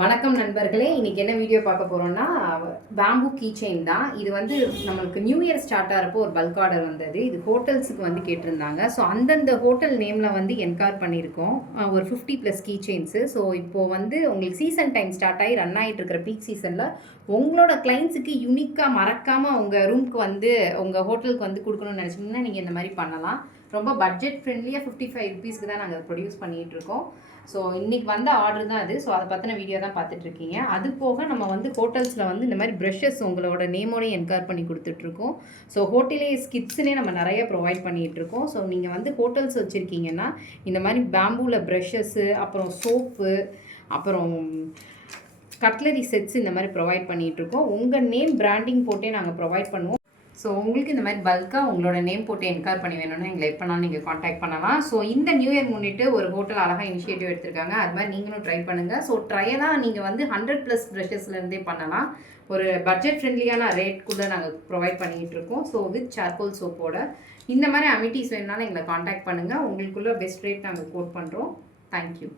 வணக்கம் நண்பர்களே, இன்னைக்கு என்ன வீடியோ பார்க்க போறோம்னா பேம்பு கீ செயின் தான். இது வந்து நம்மளுக்கு நியூ இயர் ஸ்டார்ட் ஆகிறப்போ ஒரு பல்க் ஆர்டர் வந்தது. இது ஹோட்டல்ஸுக்கு வந்து கேட்டிருந்தாங்க. ஸோ அந்தந்த ஹோட்டல் நேமில் வந்து என்கார் பண்ணியிருக்கோம். ஒரு 50+ கீ செயின்ஸு. ஸோ இப்போது வந்து உங்களுக்கு சீசன் டைம் ஸ்டார்ட் ஆகி ரன் ஆகிட்டு இருக்கிற பீக் சீசனில் உங்களோட கிளைண்ட்ஸுக்கு யூனிக்காக மறக்காமல் உங்கள் ரூமுக்கு வந்து உங்கள் ஹோட்டலுக்கு வந்து கொடுக்கணும்னு நினச்சிங்கன்னா நீங்கள் இந்த மாதிரி பண்ணலாம். ரொம்ப பட்ஜெட் ஃப்ரெண்ட்லியாக 55 ருபீஸ்க்கு தான் நாங்கள் ப்ரொடியூஸ் பண்ணிகிட்ருக்கோம். ஸோ இன்றைக்கி வந்த ஆர்டர் தான் அது. ஸோ அதை பற்றின வீடியோ தான் பார்த்துட்ருக்கீங்க. அது போக நம்ம வந்து ஹோட்டல்ஸில் வந்து இந்த மாதிரி ப்ரஷஸ் உங்களோட நேமோடையும் என்கார் பண்ணி கொடுத்துட்ருக்கோம். ஸோ ஹோட்டலே ஸ்கிட்ஸுனே நம்ம நிறைய ப்ரொவைட் பண்ணிகிட்ருக்கோம். ஸோ நீங்கள் வந்து ஹோட்டல்ஸ் வச்சுருக்கீங்கன்னா இந்த மாதிரி பேம்பூவில் ப்ரஷஸ்ஸு, அப்புறம் சோப்பு, அப்புறம் கட்லரி செட்ஸ் இந்த மாதிரி ப்ரொவைட் பண்ணிகிட்ருக்கோம். உங்கள் நேம் பிராண்டிங் போட்டே நாங்கள் ப்ரொவைட் பண்ணுவோம். ஸோ உங்களுக்கு இந்த மாதிரி பல்காக உங்களோட நேம் போட்டு என்கார் பண்ணி வேணும்னா எங்களை எப்போனாலும் நீங்கள் காண்டாக்ட் பண்ணலாம். ஸோ இந்த நியூ இயர் முன்னிட்டு ஒரு ஹோட்டல் அழகாக இனிஷியேட்டிவ் எடுத்திருக்காங்க. அது மாதிரி நீங்களும் ட்ரை பண்ணுங்கள். ஸோ ட்ரையலாக நீங்கள் வந்து 100+ ப்ரஷஸ்லேருந்தே பண்ணலாம். ஒரு பட்ஜெட் ஃப்ரெண்ட்லியான ரேட்குள்ளே நாங்கள் ப்ரொவைட் பண்ணிகிட்டு இருக்கோம். ஸோ வித் சார்கோல் சோப்போட இந்த மாதிரி அமிட்டிஸ் வேணுனாலும் எங்களை காண்டாக்ட் பண்ணுங்கள். உங்களுக்குள்ள பெஸ்ட் ரேட் நாங்கள் கோட் பண்ணுறோம். தேங்க்யூ.